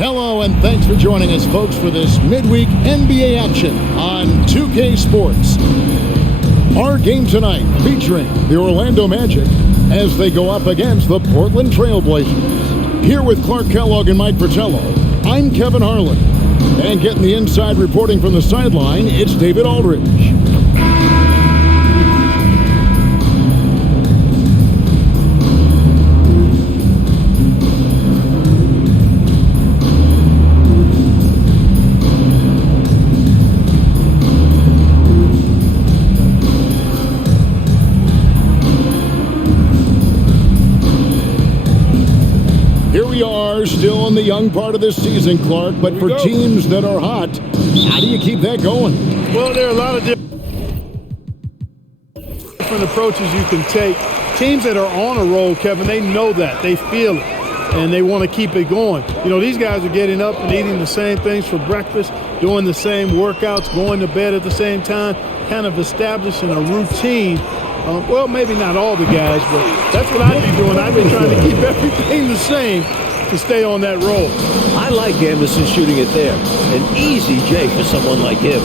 Hello, and thanks for joining us, folks, for this midweek NBA action on 2K Sports. Our game tonight featuring the Orlando Magic as they go up against the Portland Trail Blazers. Here with Clark Kellogg and Mike Fratello, I'm Kevin Harlan. And getting the inside reporting from the sideline, it's David Aldridge. Still in the young part of this season, Clark, but for teams that are hot, how do you keep that going? Well, there are a lot of different approaches you can take. Teams that are on a roll, Kevin, they know that. They feel it, and they want to keep it going. You know, these guys are getting up and eating the same things for breakfast, doing the same workouts, going to bed at the same time, kind of establishing a routine. Well, maybe not all the guys, but that's what I'd be doing. I'd be trying to keep everything the same to stay on that roll. I like Anderson shooting it there. An easy J for someone like him.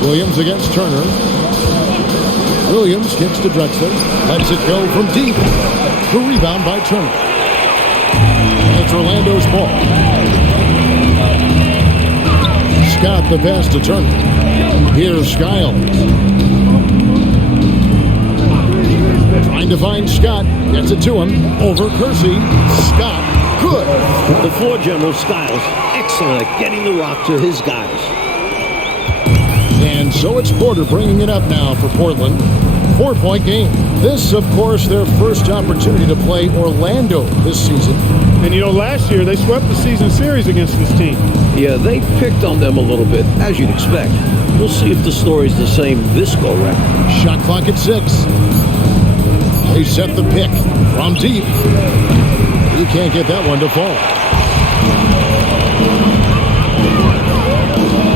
Williams against Turner. Williams kicks to Drexler. Lets it go from deep. The rebound by Turner. It's Orlando's ball. Scott the pass to Turner. Here's Skiles. Trying to find Scott. Gets it to him. Over Kersey. Scott. Good. The floor general, Skiles. Excellent at getting the rock to his guys. And so it's Porter bringing it up now for Portland. 4-point game. This, of course, their first opportunity to play Orlando this season. And, you know, last year they swept the season series against this team. Yeah, they picked on them a little bit, as you'd expect. We'll see if the story's the same this go-round. Shot clock at 6. They set the pick from deep. You can't get that one to fall.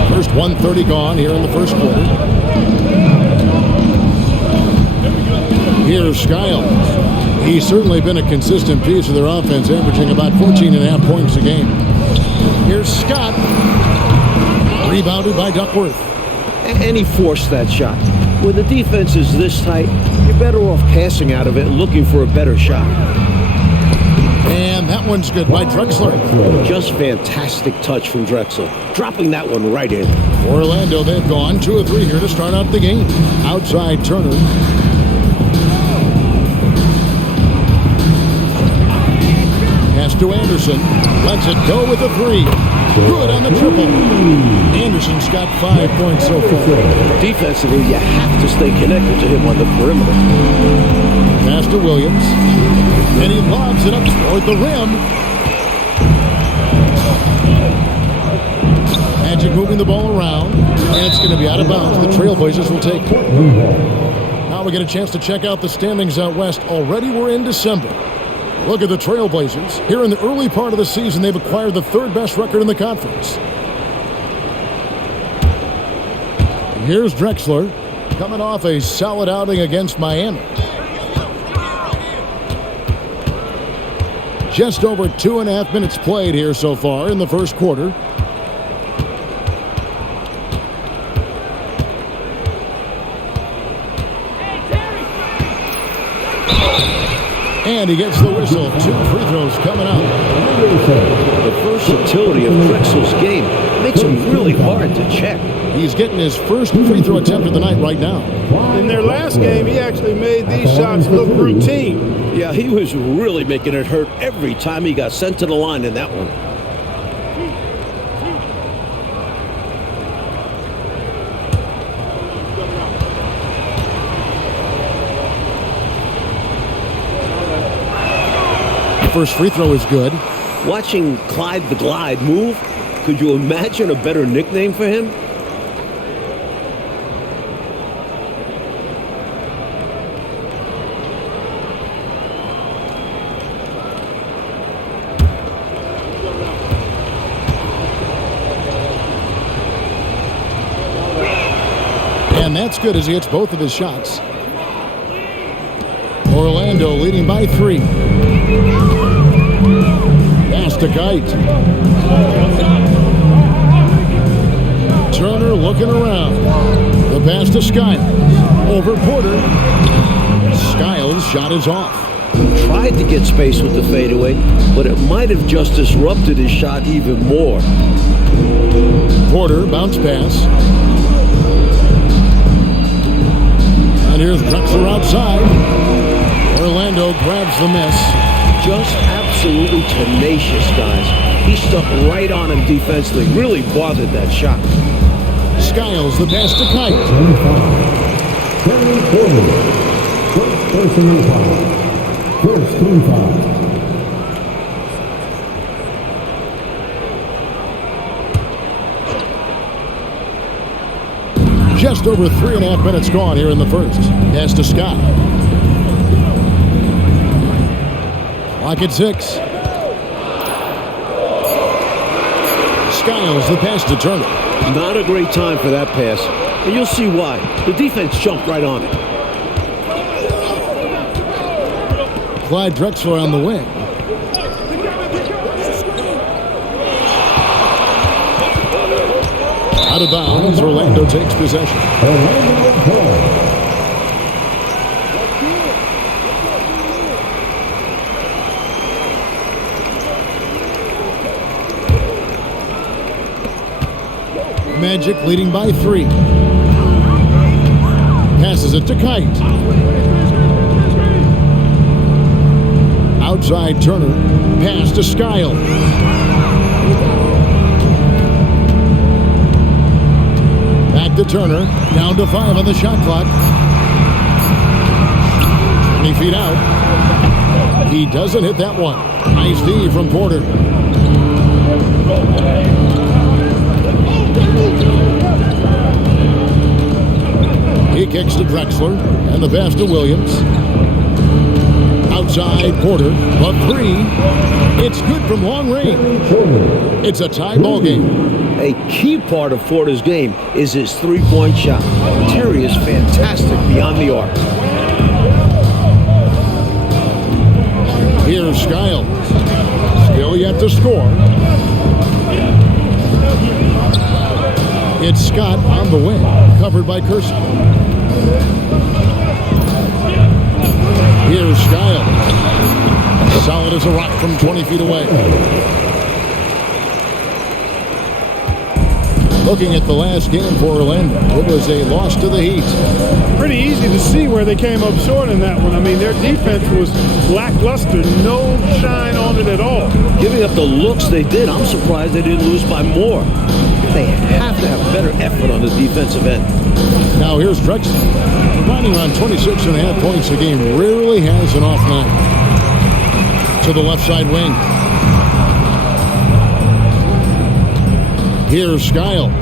First 1:30 gone here in the first quarter. Here's Skiles. He's certainly been a consistent piece of their offense, averaging about 14.5 points a game. Here's Scott. Rebounded by Duckworth. And he forced that shot. When the defense is this tight, you're better off passing out of it and looking for a better shot. And that one's good by Drexler. Just fantastic touch from Drexler. Dropping that one right in. Orlando, they've gone 2 of 3 here to start out the game. Outside Turner. Pass to Anderson. Lets it go with a 3. Good on the triple. Anderson's got 5 points so far. Defensively, you have to stay connected to him on the perimeter. Pass to Williams. And he lobs it up toward the rim. Magic moving the ball around. And it's going to be out of bounds. The Trailblazers will take it. Now we get a chance to check out the standings out west. Already we're in December. Look at the Trailblazers. Here in the early part of the season, they've acquired the 3rd best record in the conference. Here's Drexler, coming off a solid outing against Miami. Just over 2.5 minutes played here so far in the first quarter. And he gets the whistle. 2 free throws coming out. The versatility of Drexler's game makes him really hard to check. He's getting his first free throw attempt of the night right now. In their last game, he actually made these shots look routine. Yeah, he was really making it hurt every time he got sent to the line in that one. First free throw is good. Watching Clyde the Glide move, could you imagine a better nickname for him? And that's good as he hits both of his shots. Orlando leading by 3. to Kite. Turner looking around. The pass to Skiles. Over Porter. Skiles' shot is off. Tried to get space with the fadeaway, but it might have just disrupted his shot even more. Porter, bounce pass. And here's Drexler outside. Orlando grabs the miss. Just absolutely tenacious, guys. He stuck right on him defensively. Really bothered that shot. Skiles, the pass to Kite. First team foul. Just over 3.5 minutes gone here in the first. Pass to Scott. Clock at 6. Skiles, the pass to Turner. Not a great time for that pass, and you'll see why. The defense jumped right on it. Clyde Drexler on the wing. Out of bounds, Orlando takes possession. Magic leading by 3. Passes it to Kite. Outside Turner. Pass to Skiles. Back to Turner. Down to 5 on the shot clock. 20 feet out. He doesn't hit that one. Nice D from Porter. He kicks to Drexler. And the pass to Williams. Outside Porter, but 3. It's good from long range. It's a tie ball game. A key part of Porter's game is his three-point shot. Terry is fantastic beyond the arc. Here's Skiles. Still yet to score. It's Scott on the wing, covered by Kersey. Here's Skiles. Solid as a rock from 20 feet away. Looking at the last game for Orlando, it was a loss to the Heat. Pretty easy to see where they came up short in that one. I mean, their defense was lackluster. No shine on it at all. Giving up the looks they did, I'm surprised they didn't lose by more. They have to have better effort on the defensive end. Now here's Drexler. Running around 26.5 points a game. Rarely has an off night. To the left side wing. Here's Skiles.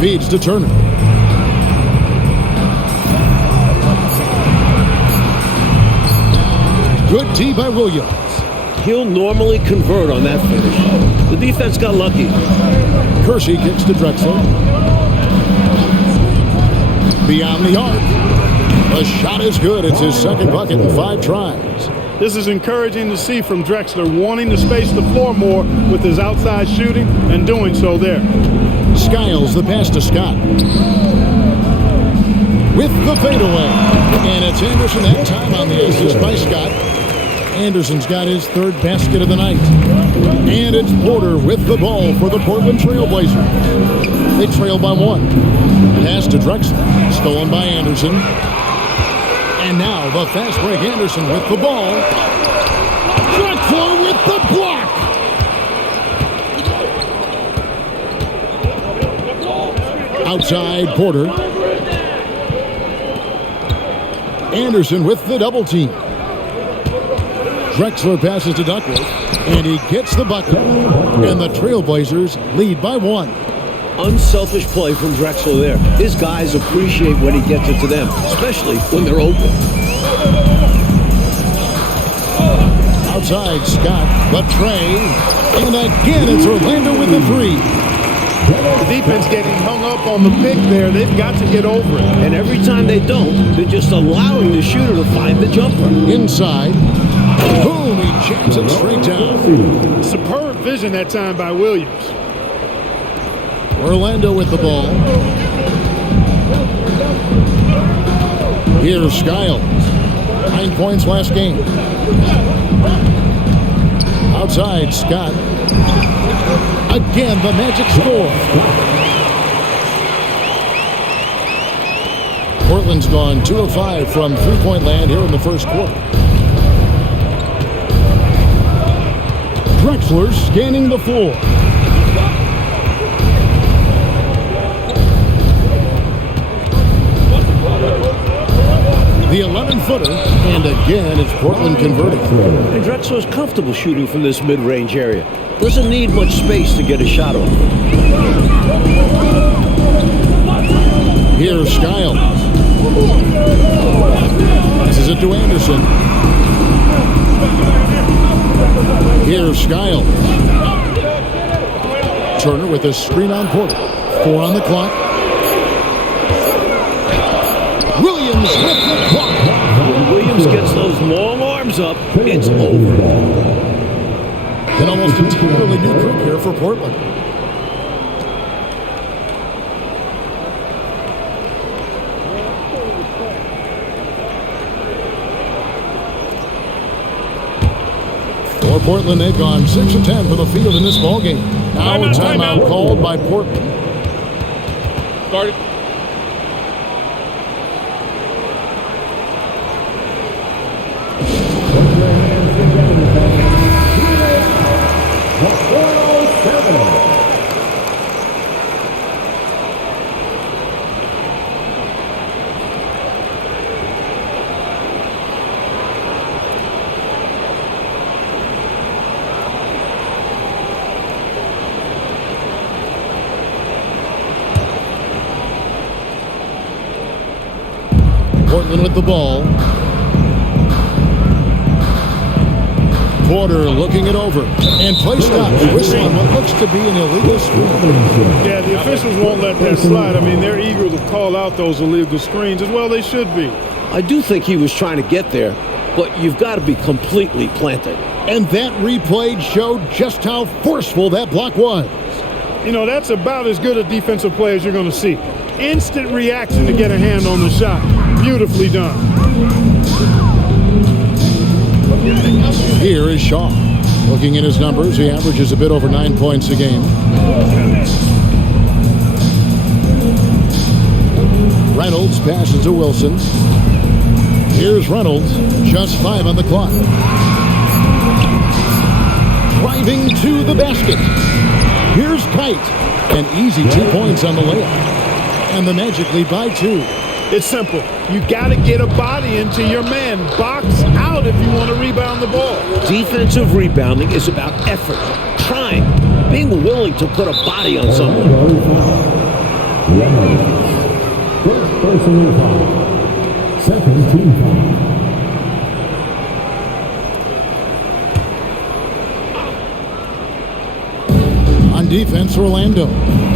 Feeds to Turner. Good D by Williams. He'll normally convert on that finish. The defense got lucky. Kersey kicks to Drexler. Beyond the arc. The shot is good. It's his second bucket in 5 tries. This is encouraging to see from Drexler, wanting to space the floor more with his outside shooting and doing so there. Skiles, the pass to Scott. With the fadeaway. And it's Anderson that time on the assist by Scott. Anderson's got his 3rd basket of the night. And it's Porter with the ball for the Portland Trail Blazers. They trail by 1. Pass to Drexler. Stolen by Anderson. And now the fast break Anderson with the ball. Drexler with the block. Outside Porter. Anderson with the double team. Drexler passes to Duckworth, and he gets the bucket. And the Trailblazers lead by 1. Unselfish play from Drexler there. His guys appreciate when he gets it to them, especially when they're open. Outside Scott, but Trey, and again it's Orlando with the 3. The defense getting hung up on the pick there. They've got to get over it. And every time they don't, they're just allowing the shooter to find the jumper. Inside. Boom, he jams it straight down. Superb vision that time by Williams. Orlando with the ball. Here's Skiles. 9 points last game. Outside, Scott. Again, the Magic score. Portland's gone 2 of 5 from three-point land here in the first quarter. Drexler scanning the floor. The 11-footer, and again, it's Portland converting. And Drexler's comfortable shooting from this mid-range area. Doesn't need much space to get a shot off. Here's Skiles. This is it to Anderson. Here's Skiles. Turner with a screen on Porter. 4 on the clock. Williams with the clock. When Williams gets those long arms up, it's over. An almost entirely new group here for Portland. For Portland, they've gone 6 of 10 from the field in this ballgame. Now a timeout called by Portland. Started. Portland with the ball. Porter looking it over. And play stops. Whistle on what looks to be an illegal screen. Yeah, the officials won't let that slide. I mean, they're eager to call out those illegal screens. As well, they should be. I do think he was trying to get there, but you've got to be completely planted. And that replay showed just how forceful that block was. You know, that's about as good a defensive play as you're going to see. Instant reaction to get a hand on the shot. Beautifully done. Here is Shaw. Looking at his numbers, he averages a bit over 9 points a game. Reynolds passes to Wilson. Here's Reynolds, just 5 on the clock. Driving to the basket. Here's Kite. An easy 2 points on the layup. And the Magic lead by 2. It's simple. You got to get a body into your man. Box out if you want to rebound the ball. Defensive rebounding is about effort, trying, being willing to put a body on someone. First personal foul. Second team foul. On defense, Orlando.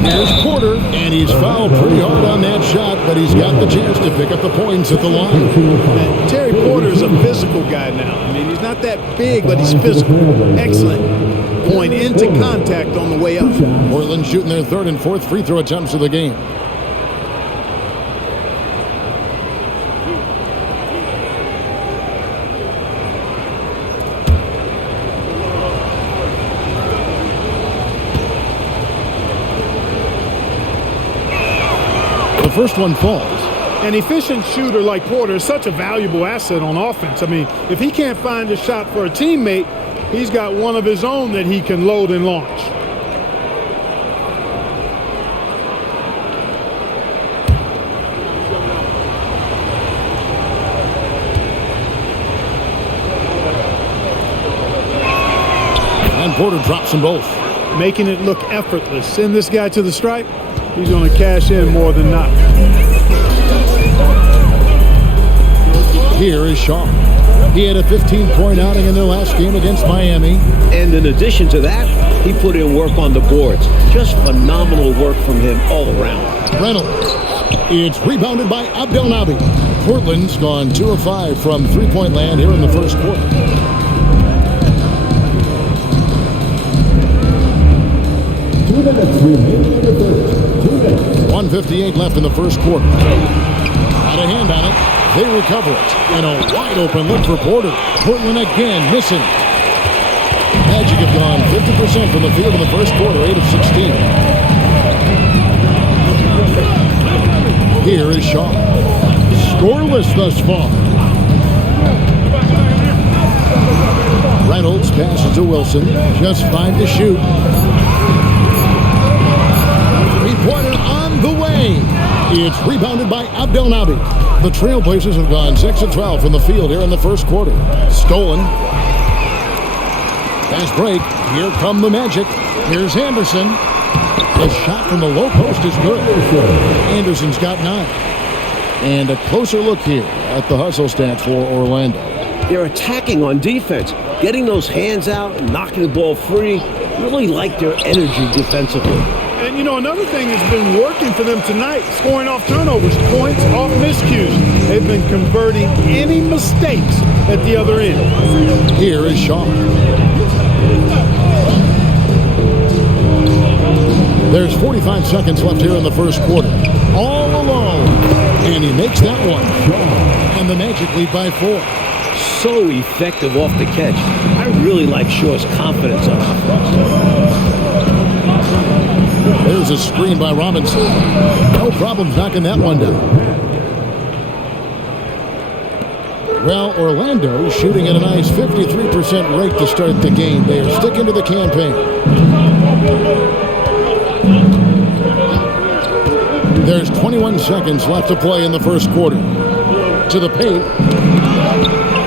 Here's Porter, and he's fouled pretty hard on that shot, but he's got the chance to pick up the points at the line. And Terry Porter's a physical guy now. I mean, he's not that big, but he's physical. Excellent point into contact on the way up. Portland shooting their 3rd and 4th free throw attempts of the game. The first one falls. An efficient shooter like Porter is such a valuable asset on offense. I mean, if he can't find a shot for a teammate, he's got one of his own that he can load and launch. And Porter drops them both. Making it look effortless. Send this guy to the stripe. He's going to cash in more than not. Here is Shaw. He had a 15-point outing in their last game against Miami. And in addition to that, he put in work on the boards. Just phenomenal work from him all around. Reynolds. It's rebounded by Abdelnaby. Portland's gone 2 of 5 from three-point land here in the first quarter. 2 minutes remaining in the third. 2 minutes. 1:58 left in the first quarter. Got a hand on it. They recover it. And a wide-open look for Porter. Portland again missing. Magic have gone 50% from the field in the first quarter, 8 of 16. Here is Shaw. Scoreless thus far. Reynolds passes to Wilson. Just 5 to shoot. Three-pointer on the way. It's rebounded by Abdelnaby. The Trailblazers have gone 6 of 12 from the field here in the first quarter. Stolen. Fast break. Here come the Magic. Here's Anderson. His shot from the low post is good. Anderson's got 9. And a closer look here at the hustle stats for Orlando. They're attacking on defense, getting those hands out and knocking the ball free. Really like their energy defensively. And, you know, another thing that's been working for them tonight, scoring off turnovers, points off miscues. They've been converting any mistakes at the other end. Here is Shaw. There's 45 seconds left here in the first quarter. All alone. And he makes that one. And the Magic lead by 4. So effective off the catch. I really like Shaw's confidence on offense. There's a screen by Robinson. No problem knocking that one down. Well, Orlando shooting at a nice 53% rate to start the game. They are sticking to the campaign. There's 21 seconds left to play in the first quarter. To the paint.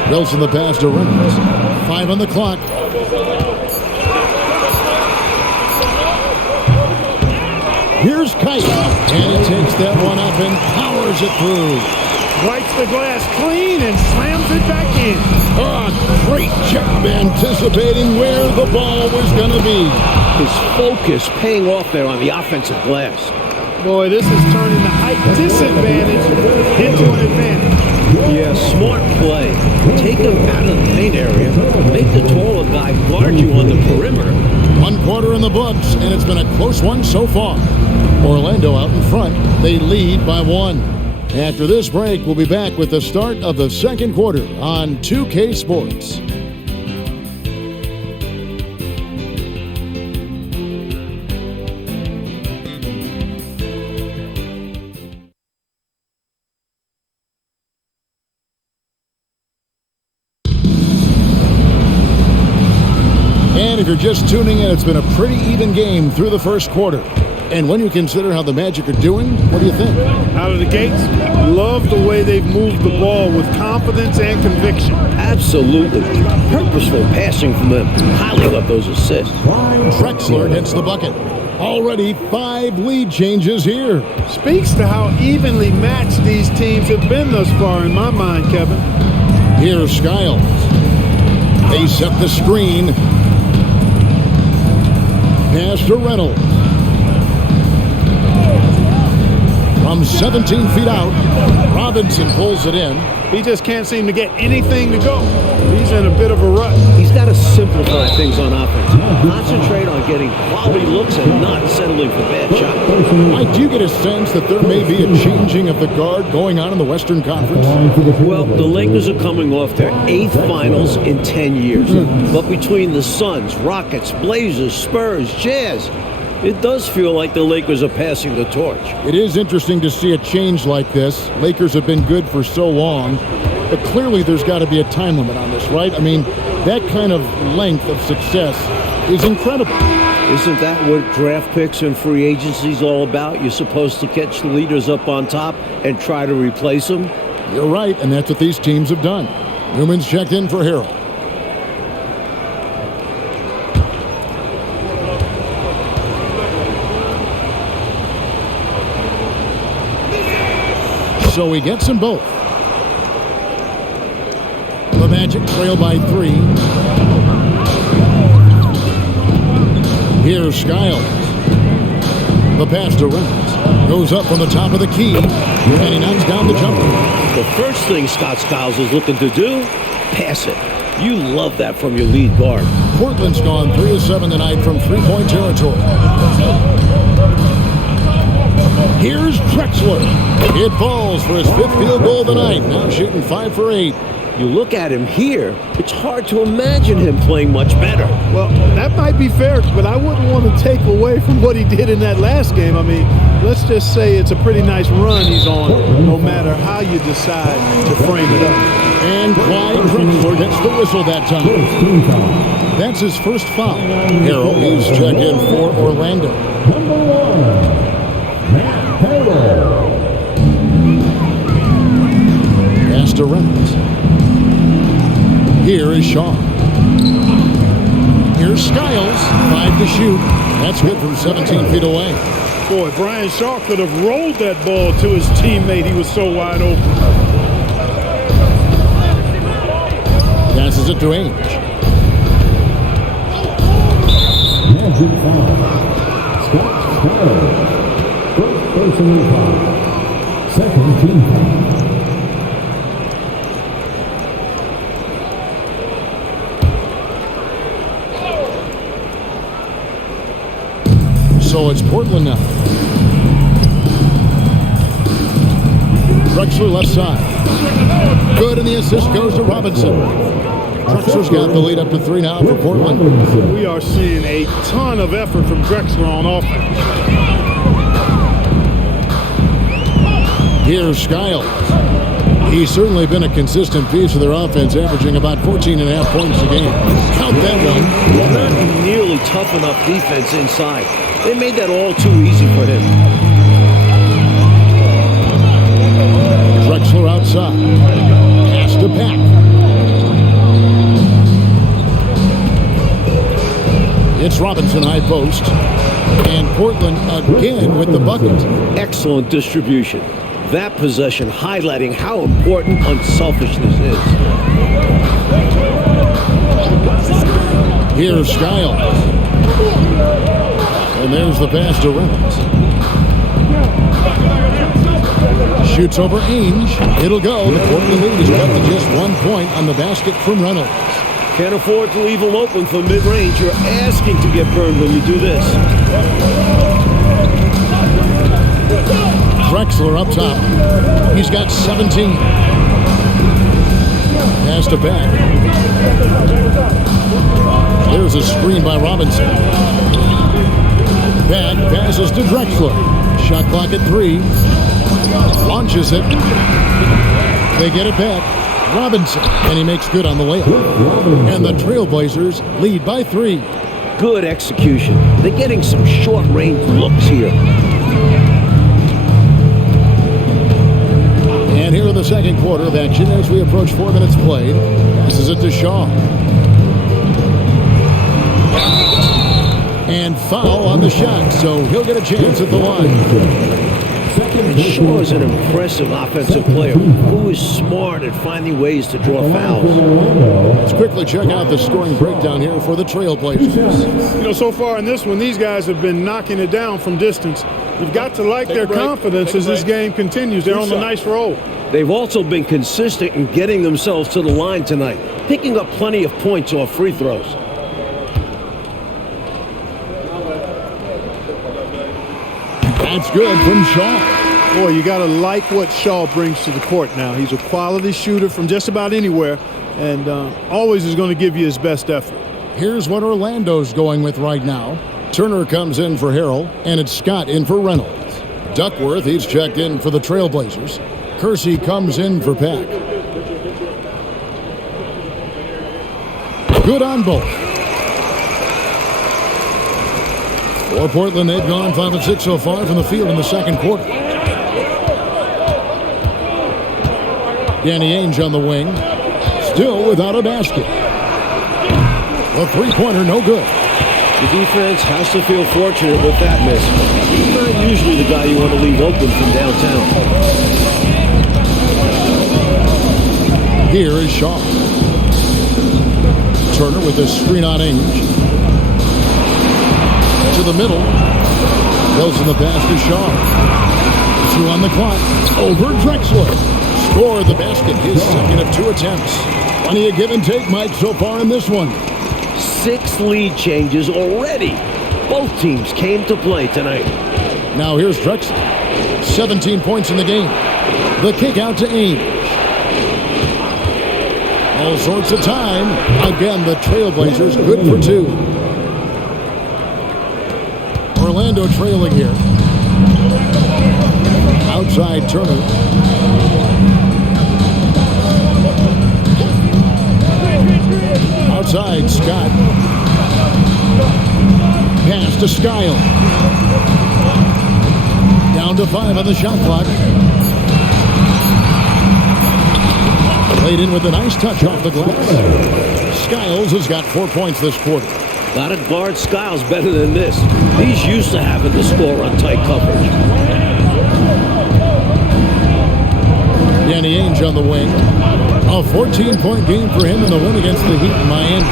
Wilson the pass to Reynolds. 5 on the clock. Here's Kite. And he takes that one up and powers it through. Wipes the glass clean and slams it back in. Oh, great job anticipating where the ball was going to be. His focus paying off there on the offensive glass. Boy, this is turning the height disadvantage into an advantage. Yeah, smart play. Take him out of the paint area. Make the taller guy guard you on the perimeter. 1 quarter in the books, and it's been a close one so far. Orlando out in front. They lead by 1. After this break, we'll be back with the start of the second quarter on 2K Sports. And if you're just tuning in, it's been a pretty even game through the first quarter. And when you consider how the Magic are doing, what do you think? Out of the gates, love the way they've moved the ball with confidence and conviction. Absolutely. Purposeful passing from them. Highly love those assists. Drexler hits the bucket. Already 5 lead changes here. Speaks to how evenly matched these teams have been thus far in my mind, Kevin. Here's Skiles. They set the screen. Pass to Reynolds. From 17 feet out, Robinson pulls it in. He just can't seem to get anything to go. He's in a bit of a rut. He's got to simplify things on offense. Concentrate on getting quality looks and not settling for bad shots. Mike, do you get a sense that there may be a changing of the guard going on in the Western Conference? Well, the Lakers are coming off their 8th finals in 10 years. But between the Suns, Rockets, Blazers, Spurs, Jazz, it does feel like the Lakers are passing the torch. It is interesting to see a change like this. Lakers have been good for so long, but clearly there's got to be a time limit on this, right? I mean, that kind of length of success is incredible. Isn't that what draft picks and free agency is all about? You're supposed to catch the leaders up on top and try to replace them? You're right, and that's what these teams have done. Newman's checked in for Harrell. So he gets them both. The Magic trail by 3. Here's Skiles. The pass to Reynolds. Goes up from the top of the key, and he knocks down the jumper. The first thing Scott Skiles is looking to do, pass it. You love that from your lead guard. Portland's gone 3 of 7 tonight from three-point territory. Here's Drexler. It falls for his 5th field goal of the night. Now shooting 5 for 8. You look at him here, it's hard to imagine him playing much better. Well, that might be fair, but I wouldn't want to take away from what he did in that last game. I mean, let's just say it's a pretty nice run he's on, no matter how you decide to frame it up. And Clyde Drexler gets the whistle that time. That's his first foul. Harrell, he's checked in for Orlando. Number 1, Harrell. Pass to Reynolds. Here is Shaw. Here's Skiles. 5 to shoot. That's good from 17 feet away. Boy, Brian Shaw could have rolled that ball to his teammate. He was so wide open. Passes it to Ainge. Magic foul. Scott Skiles. First personal foul. Second team foul. So it's Portland now. Drexler left side. Good, and the assist goes to Robinson. Drexler's got the lead up to 3 now for Portland. We are seeing a ton of effort from Drexler on offense. Here's Skiles. He's certainly been a consistent piece of their offense, averaging about 14.5 points a game. Count that one. Not nearly tough enough defense inside. They made that all too easy for him. Drexler outside. Pass to Pack. It's Robinson high post. And Portland again with the bucket. Excellent distribution. That possession highlighting how important unselfishness is. Here's Skiles. And there's the pass to Reynolds. Shoots over Ainge. It'll go. The Portland lead is cut to just 1 point on the basket from Reynolds. Can't afford to leave him open for mid-range. You're asking to get burned when you do this. Drexler up top. He's got 17. Pass to Pack. There's a screen by Robinson. Pack passes to Drexler. Shot clock at 3. Launches it. They get it back. Robinson. And he makes good on the layup. And the Trailblazers lead by 3. Good execution. They're getting some short-range looks here. And here in the second quarter of action as we approach 4 minutes played. Passes it to Shaw. And foul on the shot, so he'll get a chance at the line. Shaw is an impressive offensive player who is smart at finding ways to draw fouls. Let's quickly check out the scoring breakdown here for the Trailblazers. You know, so far in this one, these guys have been knocking it down from distance. You've got to like their confidence as this game continues. They're on a nice roll. They've also been consistent in getting themselves to the line tonight, picking up plenty of points off free throws. That's good from Shaw. Boy, you got to like what Shaw brings to the court now. He's a quality shooter from just about anywhere and always is going to give you his best effort. Here's what Orlando's going with right now. Turner comes in for Harrell, and it's Scott in for Reynolds. Duckworth, he's checked in for the Trailblazers. Kersey comes in for Pack. Good on both. For Portland, they've gone 5 of 6 so far from the field in the second quarter. Danny Ainge on the wing. Still without a basket. The three-pointer, no good. The defense has to feel fortunate with that miss. He's not usually the guy you want to leave open from downtown. Here is Shaw. Turner with a screen on Ainge. To the middle. Wilson the pass to Shaw. 2 on the clock. Over Drexler. Score the basket. His second of 2 attempts. Plenty of give and take, Mike, so far in this one. 6 lead changes already. Both teams came to play tonight. Now here's Drexler. 17 points in the game. The kick out to Ainge. All sorts of time. Again, the Trailblazers good for 2. Orlando trailing here. Outside Turner. Outside Scott. Pass to Skiles. Down to 5 on the shot clock. Played in with a nice touch off the glass. Skiles has got 4 points this quarter. Gotta guard Skiles better than this. He's used to having to score on tight coverage. Danny Ainge on the wing. A 14-point game for him in the win against the Heat in Miami.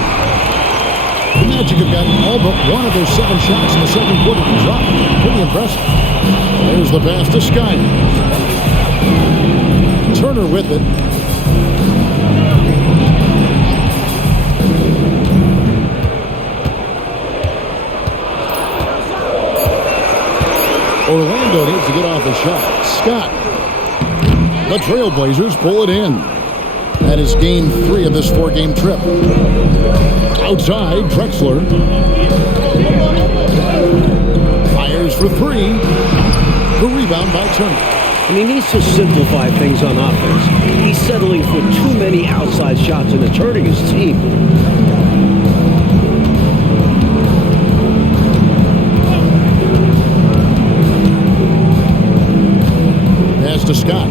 The Magic have gotten all but one of their 7 shots in the second quarter to drop. Pretty impressive. There's the pass to Skiles. Turner with it. Orlando needs to get off a shot. Scott. The Trailblazers pull it in. That is game 3 of this 4-game trip. Outside, Drexler. Fires for 3. The rebound by Turner. And he needs to simplify things on offense. He's settling for too many outside shots and it's hurting his team. Pass to Scott.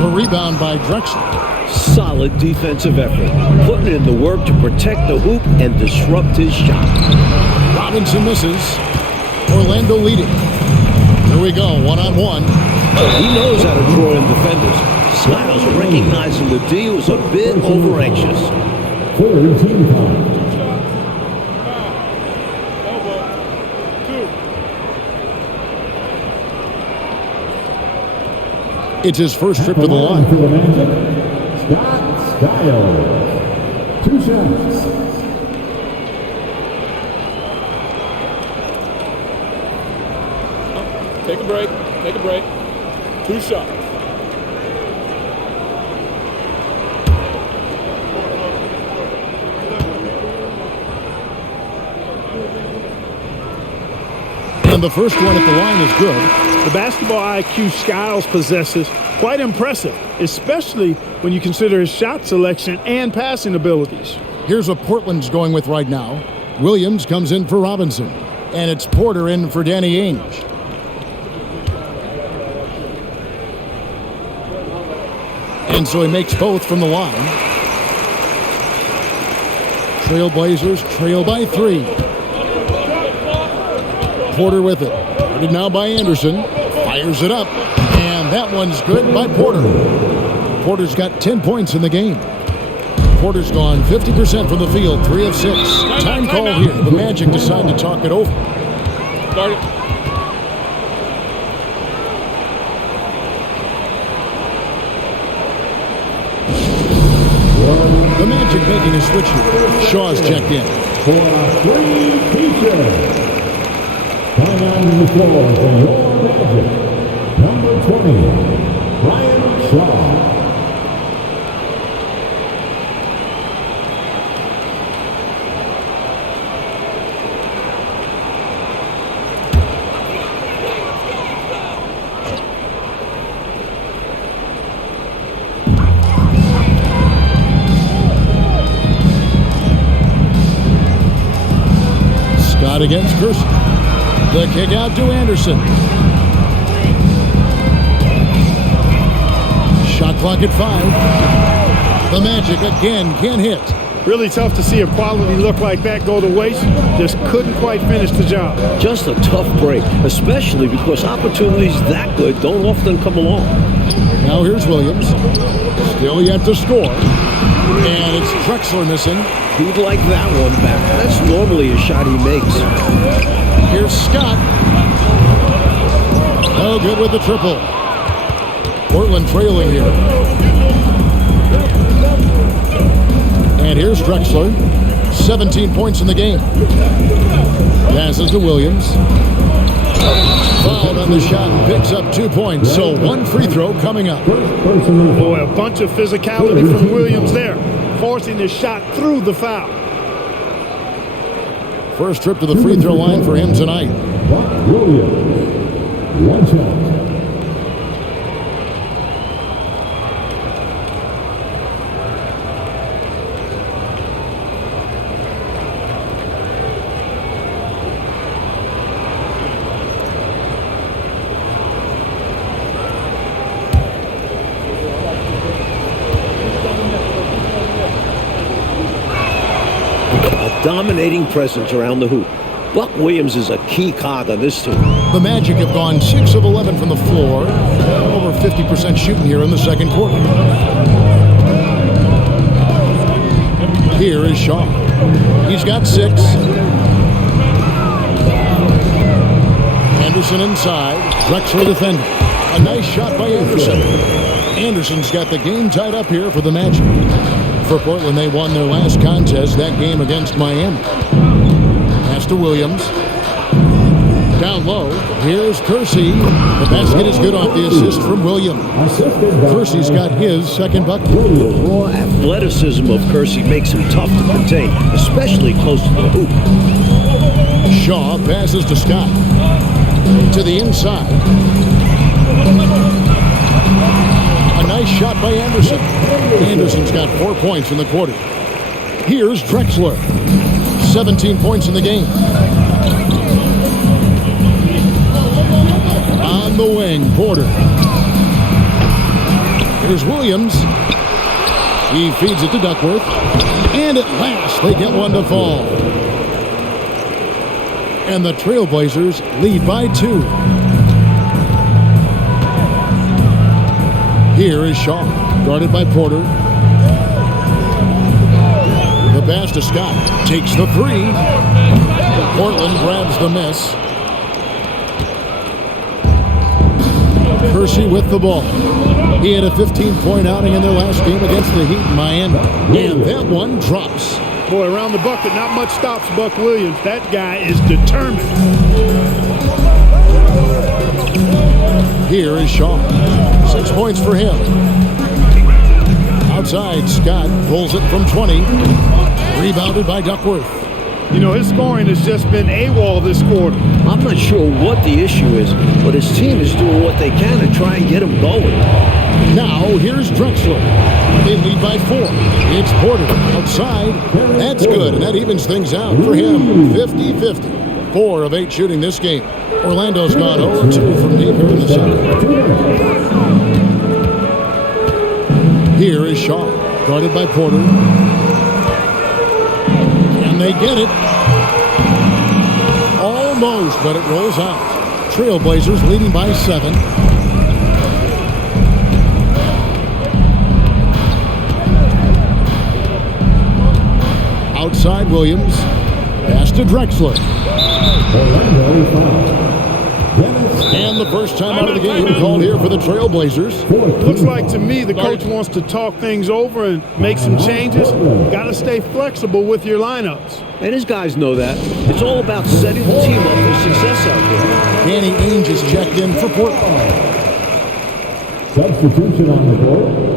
The rebound by Drexler. Solid defensive effort. Putting in the work to protect the hoop and disrupt his shot. Robinson misses. Orlando leading. Here we go, 1-on-1. He knows how to draw in defenders. Skiles recognizing the D was a bit over-anxious. Third team foul. It's his first trip to the line. For the Magic, Scott Skiles. 2 shots. Take a break. Take a break. 2 shots. And the first one at the line is good. The basketball IQ Skiles possesses quite impressive, especially when you consider his shot selection and passing abilities. Here's what Portland's going with right now. Williams comes in for Robinson. And it's Porter in for Danny Ainge. And so he makes both from the line. Trailblazers trail by 3. Porter with it. Guarded now by Anderson. Fires it up. And that one's good by Porter. Porter's got 10 points in the game. Porter's gone 50% from the field, 3 of 6. Time call here. The Magic decide to talk it over. Start it. One The Magic making a switch here. Shaw's checked in. for a free feature. Coming on the floor for your Magic, number 20, Brian Shaw. Scott against Gerson. The kick out to Anderson. Shot clock at 5. The Magic again can't hit. Really tough to see a quality look like that go to waste. Just couldn't quite finish the job. Just a tough break, especially because opportunities that good don't often come along. Now here's Williams. Still yet to score. And it's Drexler missing. He'd like that one back. That's normally a shot he makes. Here's Scott. No good with the triple. Portland trailing here. And here's Drexler. 17 points in the game. Passes to Williams. Fouled on the shot, picks up 2 points. So one free throw coming up. Boy, a bunch of physicality from Williams there, forcing the shot through the foul. First trip to the free throw line for him tonight. Williams. One shot. Dominating presence around the hoop. Buck Williams is a key cog on this team. The Magic have gone 6 of 11 from the floor. Over 50% shooting here in the second quarter. Here is Shaw. He's got 6. Anderson inside. Drexler defending. A nice shot by Anderson. Anderson's got the game tied up here for the Magic. For Portland, they won their last contest, that game against Miami. Pass to Williams. Down low. Here's Kersey. The basket is good off the assist from Williams. Kersey's got his second bucket. The raw athleticism of Kersey makes him tough to contain, especially close to the hoop. Shaw passes to Scott. To the inside. A nice shot by Anderson. Anderson's got 4 points in the quarter. Here's Drexler. 17 points in the game. On the wing, Porter. Here's Williams. He feeds it to Duckworth. And at last, they get one to fall. And the Trailblazers lead by 2. Here is Shaw, guarded by Porter. The pass to Scott, takes the 3. Portland grabs the miss. Kersey with the ball. He had a 15-point outing in their last game against the Heat in Miami. And that one drops. Boy, around the bucket, not much stops Buck Williams. That guy is determined. Here is Shaw. 6 points for him. Outside, Scott pulls it from 20. Rebounded by Duckworth. You know, his scoring has just been AWOL this quarter. I'm not sure what the issue is, but his team is doing what they can to try and get him going. Now, here's Drexler. They lead by 4. It's Porter outside. That's good, and that evens things out for him. 50-50. 4 of 8 shooting this game. Orlando's gone 0-2 from deep here in the second. Here is Shaw, guarded by Porter. And they get it. Almost, but it rolls out. Trailblazers leading by 7. Outside Williams. Pass to Drexler. And the first time out of the game called here for the Trailblazers. Looks like to me the coach wants to talk things over and make some changes. Got to stay flexible with your lineups. And his guys know that. It's all about setting the team up for success out there. Danny Ainge is checked in for Portland. Substitution on the court.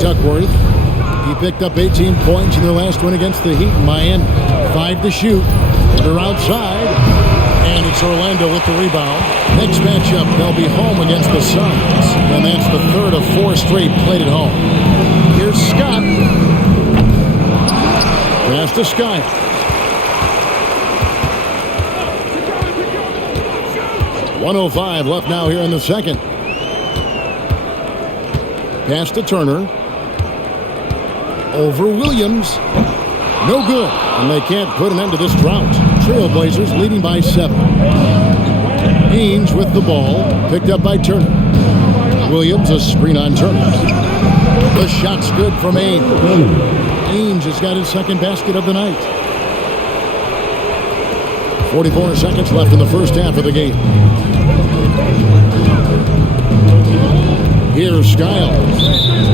Duckworth. He picked up 18 points in their last win against the Heat in Miami. 5 to shoot. They're outside. And it's Orlando with the rebound. Next matchup, they'll be home against the Suns. And that's the 3rd of 4 straight played at home. Here's Scott. Pass to Sky. 1:05 left now here in the second. Pass to Turner. Over Williams. No good. And they can't put an end to this drought. Trailblazers leading by 7. Ainge with the ball. Picked up by Turner. Williams, a screen on Turner. The shot's good from Ainge. Ainge has got his second basket of the night. 44 seconds left in the first half of the game. Here's Skiles.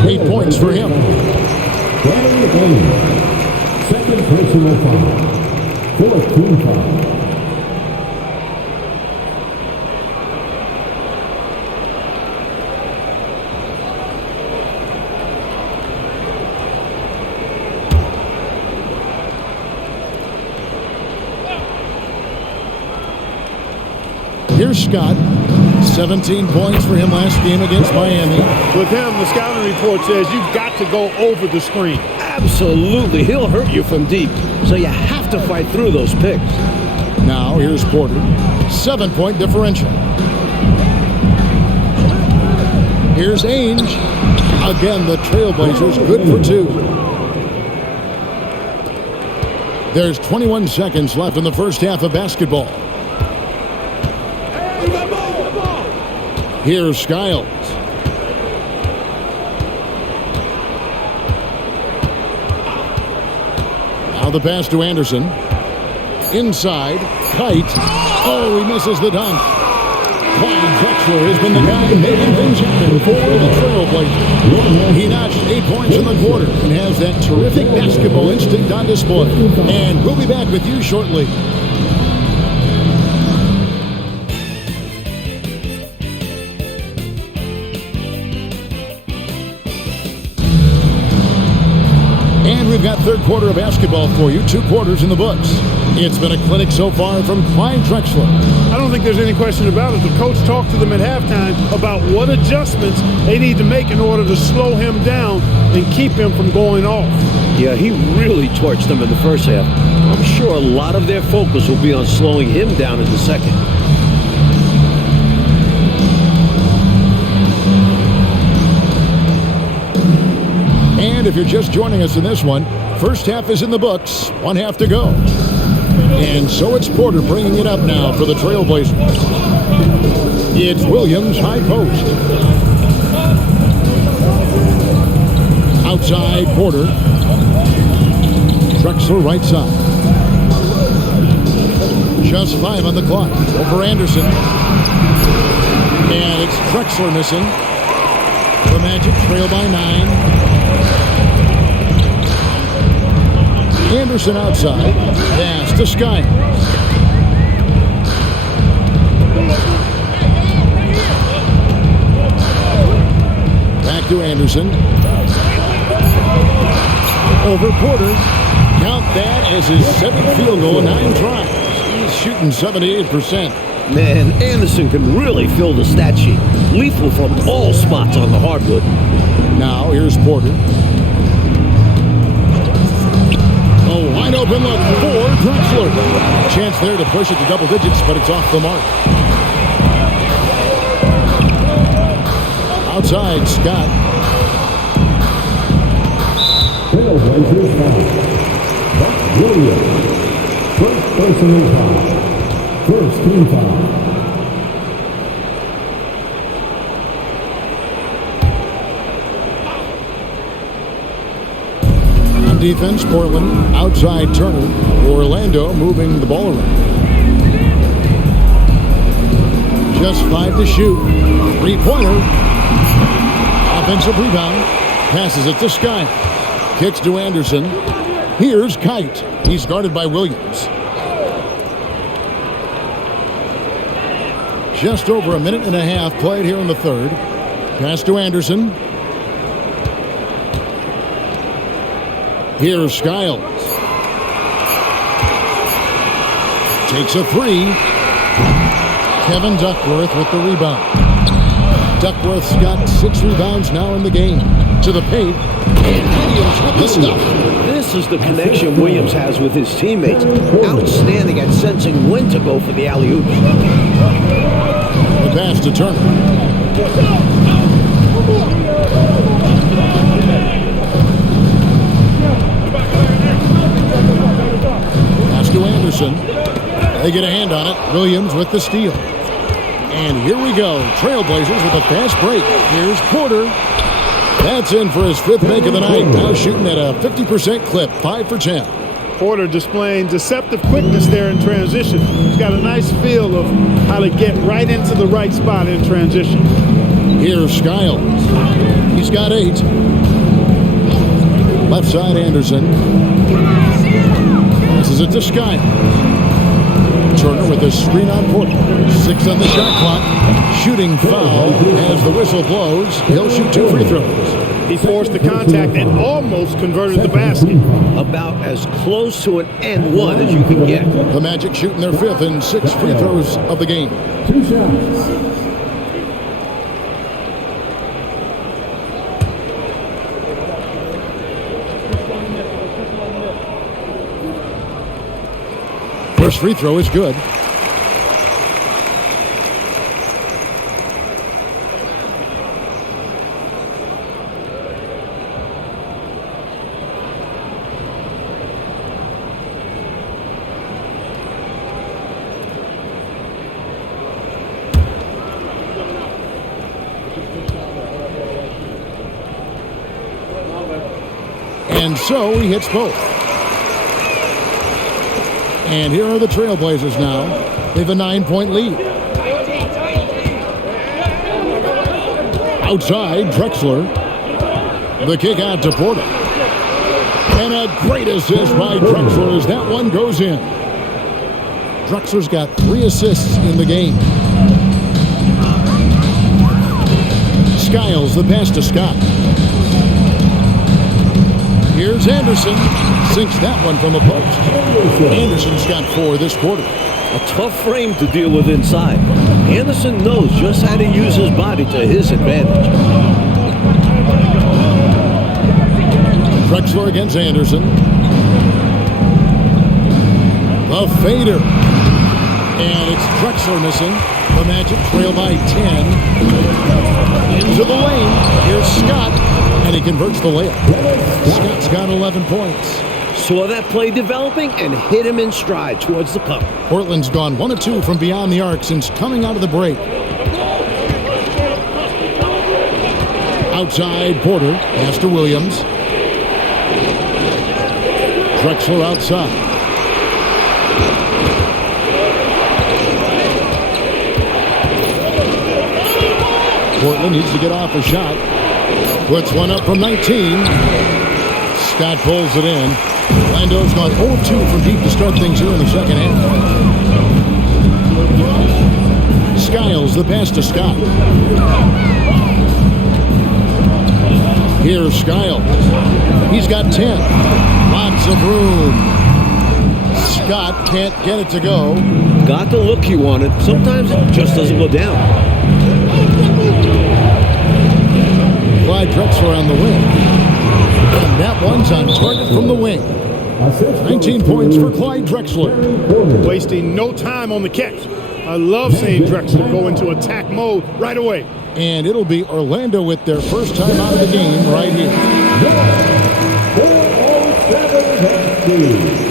8 points for him. Second personal foul. 14 foul. Here's Scott. 17 points for him last game against Miami. With him, the scouting report says you've got to go over the screen. Absolutely. He'll hurt you from deep. So you have to fight through those picks. Now here's Porter. 7-point differential. Here's Ainge. Again, the Trailblazers good for 2. There's 21 seconds left in the first half of basketball. Here's Skiles. Now the pass to Anderson. Inside. Kite. Oh, he misses the dunk. Clyde Drexler has been the guy making things happen for the Trailblazers. He notched 8 points in the quarter and has that terrific basketball instinct on display. And we'll be back with you shortly. And we've got third quarter of basketball for you. 2 quarters in the books. It's been a clinic so far from Clyde Drexler. I don't think there's any question about it. The coach talked to them at halftime about what adjustments they need to make in order to slow him down and keep him from going off. Yeah, he really torched them in the first half. I'm sure a lot of their focus will be on slowing him down in the second. And if you're just joining us in this one, first half is in the books. 1 half to go. And so it's Porter bringing it up now for the Trailblazers. It's Williams, high post. Outside, Porter. Drexler, right side. Just 5 on the clock. Over Anderson. And it's Drexler missing. The Magic trail by 9. Anderson outside. Pass to Skiles. Back to Anderson. Over Porter. Count that as his 7th field goal in 9 tries. He's shooting 78%. Man, Anderson can really fill the stat sheet. Lethal from all spots on the hardwood. Now here's Porter. A wide open look for Drexler. Chance there to push it to double digits, but it's off the mark. Outside, Scott. Trailblazers foul. That's Williams. First personal foul. First team foul. Defense, Portland, outside Turner. Orlando moving the ball around. Just 5 to shoot. 3-pointer. Offensive rebound. Passes it to Sky. Kicks to Anderson. Here's Kite. He's guarded by Williams. Just over a minute and a half played here in the third. Pass to Anderson. Here's Skiles. Takes a 3. Kevin Duckworth with the rebound. Duckworth's got 6 rebounds now in the game. To the paint. And Williams with the stuff. This is the connection Williams has with his teammates. Outstanding at sensing when to go for the alley-oops. pass to Turner. Pass to Anderson. They get a hand on it. Williams with the steal. And here we go. Trailblazers with a fast break. Here's Porter. That's in for his 5th make of the night. Now shooting at a 50% clip. 5 for 10. Porter displaying deceptive quickness there in transition. He's got a nice feel of how to get right into the right spot in transition. Here's Skiles. He's got 8. Left side Anderson. Passes it to Skiles. Turner with a screen on Porter. 6 on the shot clock. Shooting foul as the whistle blows. He'll shoot 2 free throws. He forced the contact and almost converted the basket. About as close to an and-one as you can get. The Magic shooting their 5th and 6 free throws of the game. 2 shots. First free throw is good. And so he hits both. And here are the Trailblazers now. They have a 9-point lead. Outside, Drexler. The kick out to Porter. And a great assist by Drexler as that one goes in. Drexler's got 3 assists in the game. Skiles, the pass to Scott. Here's Anderson. Sinks that one from the post. Anderson's got 4 this quarter. A tough frame to deal with inside. Anderson knows just how to use his body to his advantage. Drexler against Anderson. The fader. And it's Drexler missing. The Magic trail by 10. Into the lane. Here's Scott. And he converts the layup. Scott's got 11 points. Saw that play developing and hit him in stride towards the cup. Portland's gone 1 of 2 from beyond the arc since coming out of the break. Outside, Porter. Pass to Williams. Drexler outside. Portland needs to get off a shot. Puts one up from 19. Scott pulls it in. Orlando's gone 0-2 from deep to start things here in the second half. Skiles, the pass to Scott. Here's Skiles. He's got 10. Lots of room. Scott can't get it to go. Got the look he wanted. Sometimes it just doesn't go down. Clyde Drexler on the wing. And that one's on target from the wing. 19 points for Clyde Drexler. Wasting no time on the catch. I love seeing Drexler go into attack mode right away. And it'll be Orlando with their first time out of the game right here. 407.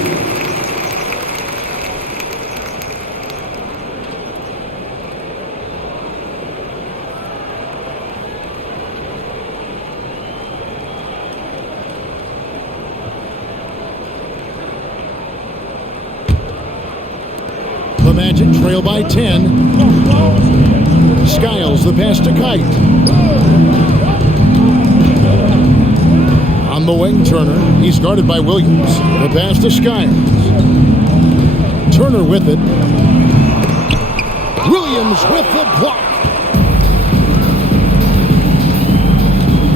The Magic trail by 10. Skiles, the pass to Kite. On the wing, Turner. He's guarded by Williams. The pass to Skiles. Turner with it. Williams with the block.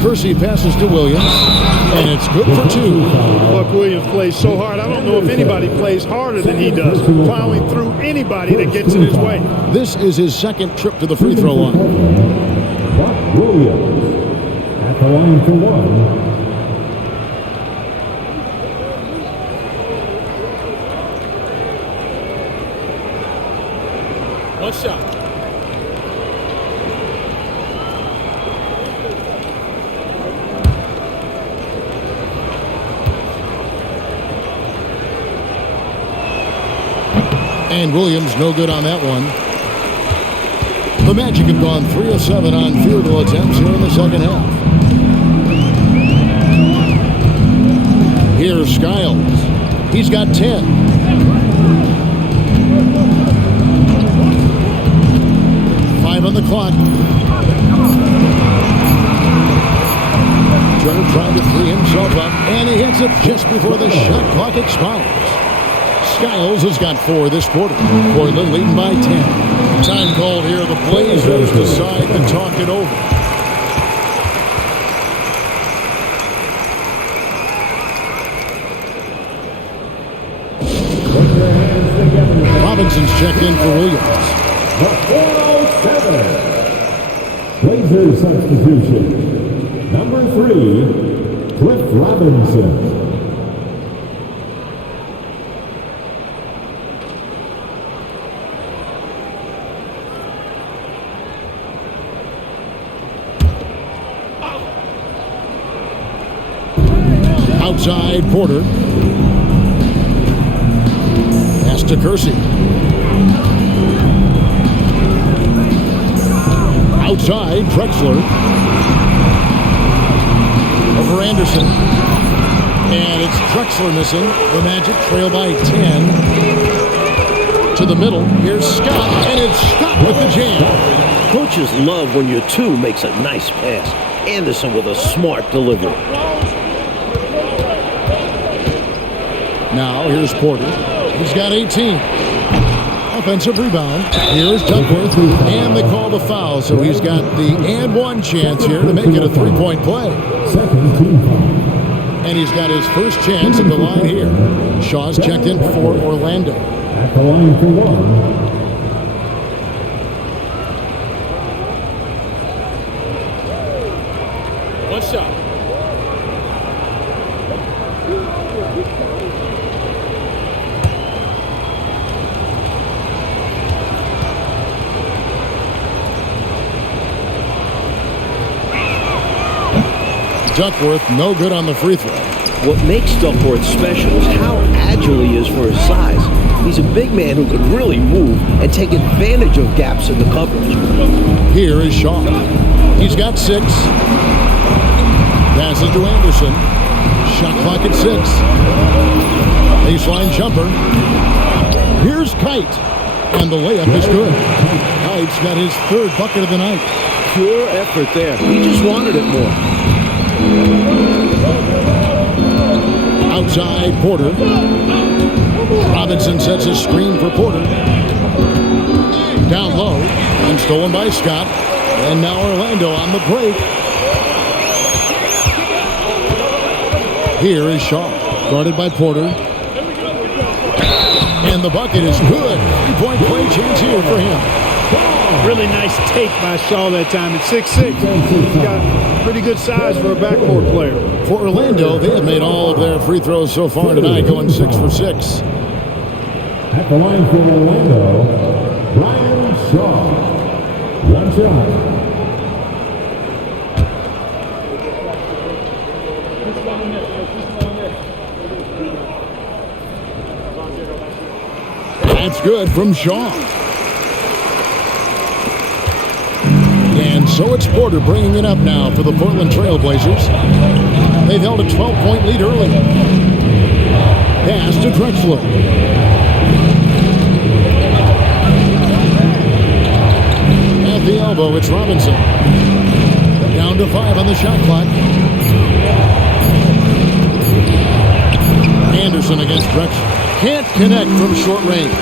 Kersey passes to Williams, and it's good for 2. Buck Williams plays so hard. I don't know if anybody plays harder than he does, plowing through anybody that gets in his way. This is his second trip to the free throw line. Buck Williams at the line for 1. One shot. And Williams no good on that one. The Magic have gone 3 of 7 on field goal attempts here in the second half. Here's Skiles. He's got 10. On the clock. Turner trying to free himself up, and he hits it just before the shot clock expires. Skiles has got 4 this quarter. Portland leading by 10. Time called here. The Blazers decide to talk it over. Robinson's checked in for Williams. The 407. Blazers substitution. Number 3, Cliff Robinson. Outside Porter. Pass to Kersey. Outside, Drexler. Over Anderson. And it's Drexler missing. The Magic trail by 10. To the middle. Here's Scott, and it's Scott with the jam. Coaches love when your 2 makes a nice pass. Anderson with a smart delivery. Now, here's Porter. He's got 18. Offensive rebound. Here's Duckworth, and they call the foul, so he's got the and 1 chance here to make it a 3-point play. And he's got his first chance at the line here. Shaw's checked in for Orlando. At the line for 1. One shot. Duckworth no good on the free throw. What makes Duckworth special is how agile he is for his size. He's a big man who can really move and take advantage of gaps in the coverage. Here is Shaw. He's got 6. Passes to Anderson. Shot clock at 6. Baseline jumper. Here's Kite. And the layup is good. Kite's got his 3rd bucket of the night. Pure effort there. He just wanted it more. Outside Porter. Robinson sets a screen for Porter. Down low and stolen by Scott. And now Orlando on the break. Here is Shaw, guarded by Porter. And the bucket is good. 3-point play chance here for him. Really nice take by Shaw that time. At 6'6", he's got pretty good size for a backcourt player. For Orlando, they have made all of their free throws so far tonight, going 6 for 6. At the line for Orlando, Brian Shaw. 1 shot. That's good from Shaw. And so it's Porter bringing it up now for the Portland Trail Blazers. They've held a 12-point lead early. Pass to Drexler. At the elbow, it's Robinson. Down to 5 on the shot clock. Anderson against Drexler. Can't connect from short range.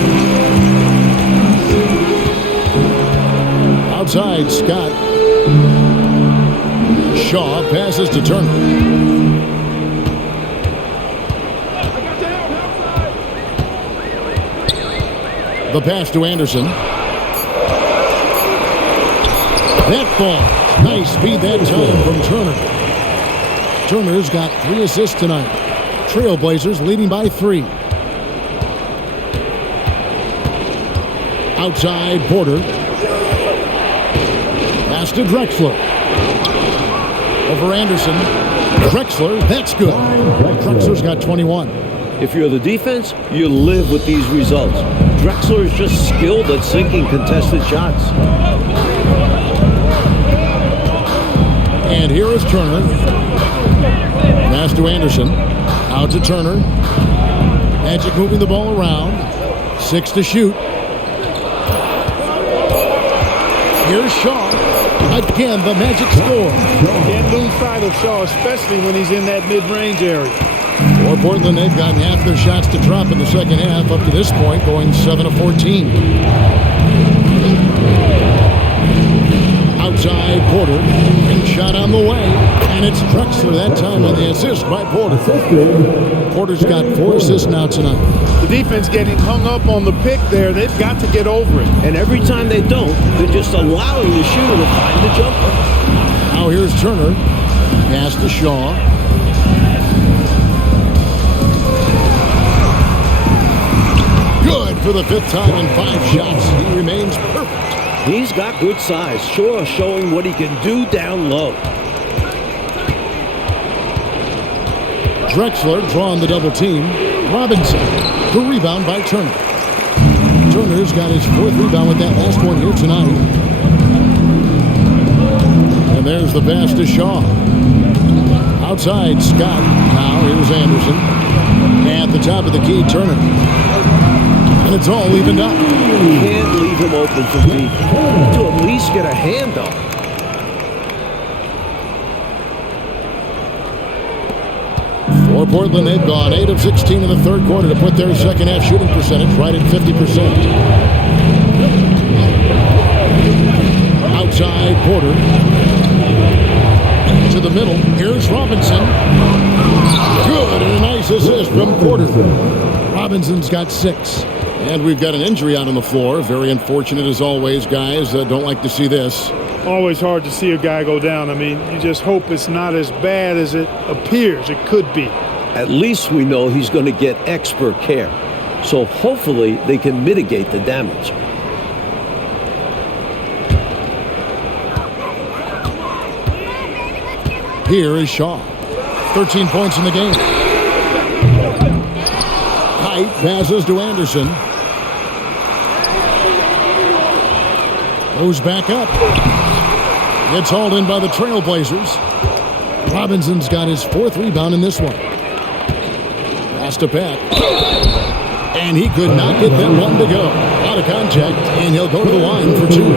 Outside, Scott. Shaw passes to Turner. The pass to Anderson. That ball. Nice speed that time from Turner. Turner's got 3 assists tonight. Trailblazers leading by 3. Outside, Porter. Pass to Drexler. Over Anderson. Drexler, that's good. Drexler's got 21. If you're the defense, you live with these results. Drexler is just skilled at sinking contested shots. And here is Turner. Pass to Anderson. Out to Turner. Magic moving the ball around. 6 to shoot. Here's Shaw. Again, the Magic score. Can't lose sight of Shaw, especially when he's in that mid-range area. For Portland, they've gotten half their shots to drop in the second half up to this point, going 7 of 14. Outside Porter. Big shot on the way. And it's Drexler that time on the assist by Porter. Porter's got 4 assists now tonight. The defense getting hung up on the pick there. They've got to get over it. And every time they don't, they're just allowing the shooter to find the jumper. Now here's Turner. Pass to Shaw. Good for the 5th time in 5 shots. He remains perfect. He's got good size. Shaw showing what he can do down low. Drexler drawing the double team. Robinson. The rebound by Turner. Turner's got his 4th rebound with that last one here tonight. And there's the pass to Shaw. Outside, Scott. Now here's Anderson. At the top of the key, Turner. And it's all evened up. You can't leave him open from deep. To at least get a hand up. For Portland, they've gone 8 of 16 in the 3rd quarter to put their second half shooting percentage right at 50%. Outside, Porter. To the middle. Here's Robinson. Good, and a nice assist from Porter. Robinson's got 6. And we've got an injury out on the floor. Very unfortunate as always, guys. Don't like to see this. Always hard to see a guy go down. I mean, you just hope it's not as bad as it appears it could be. At least we know he's going to get expert care. So hopefully they can mitigate the damage. Here is Shaw. 13 points in the game. Height passes to Anderson. Goes back up. Gets hauled in by the Trailblazers. Robinson's got his 4th rebound in this one. Pass to Pat. And he could not get that one to go. Out of contact, and he'll go to the line for 2. You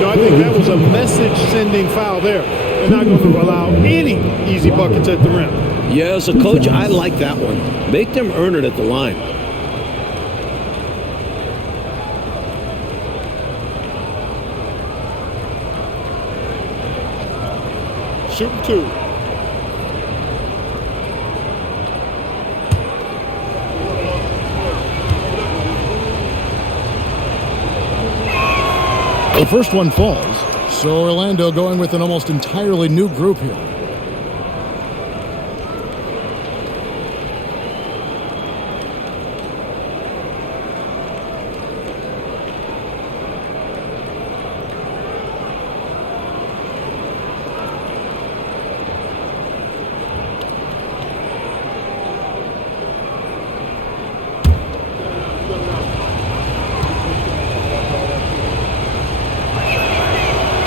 know, I think that was a message-sending foul there. They're not going to allow any easy buckets at the rim. Yeah, as a coach, I like that one. Make them earn it at the line. Shooting 2. The first one falls, so Orlando going with an almost entirely new group here.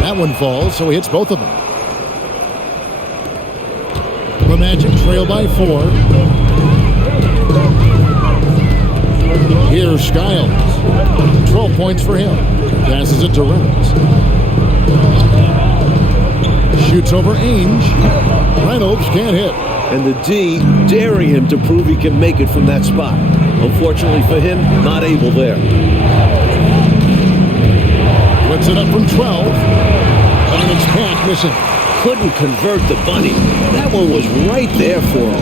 That one falls, so he hits both of them. The Magic trail by 4. Here's Skiles. 12 points for him. Passes it to Reynolds. Shoots over Ainge. Reynolds can't hit. And the D daring him to prove he can make it from that spot. Unfortunately for him, not able there. Puts it up from 12. And it's Pat missing. Couldn't convert the bunny. That one was right there for him.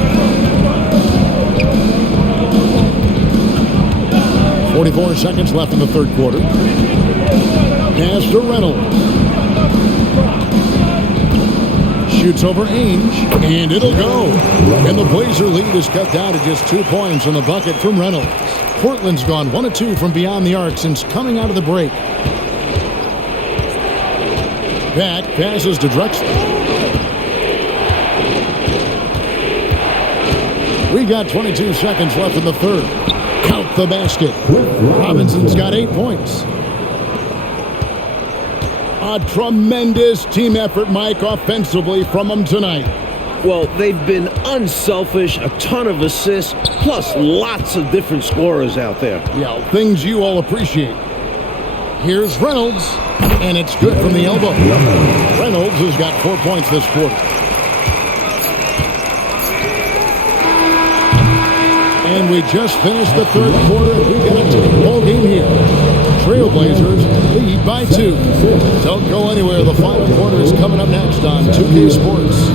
44 seconds left in the 3rd quarter. Pass to Reynolds. Shoots over Ainge, and it'll go. And the Blazer lead is cut down to just 2 points on the bucket from Reynolds. Portland's gone 1 of 2 from beyond the arc since coming out of the break. Back passes to Drexler. We got 22 seconds left in the third. Count the basket. Robinson's got 8 points. A tremendous team effort, Mike, offensively from them tonight. Well, they've been unselfish, a ton of assists, plus lots of different scorers out there. Yeah, things you all appreciate. Here's Reynolds, and it's good from the elbow. Reynolds has got 4 points this quarter. And we just finished the third quarter, and we got a ball game here. Trailblazers lead by 2. Don't go anywhere. The final quarter is coming up next on 2K Sports.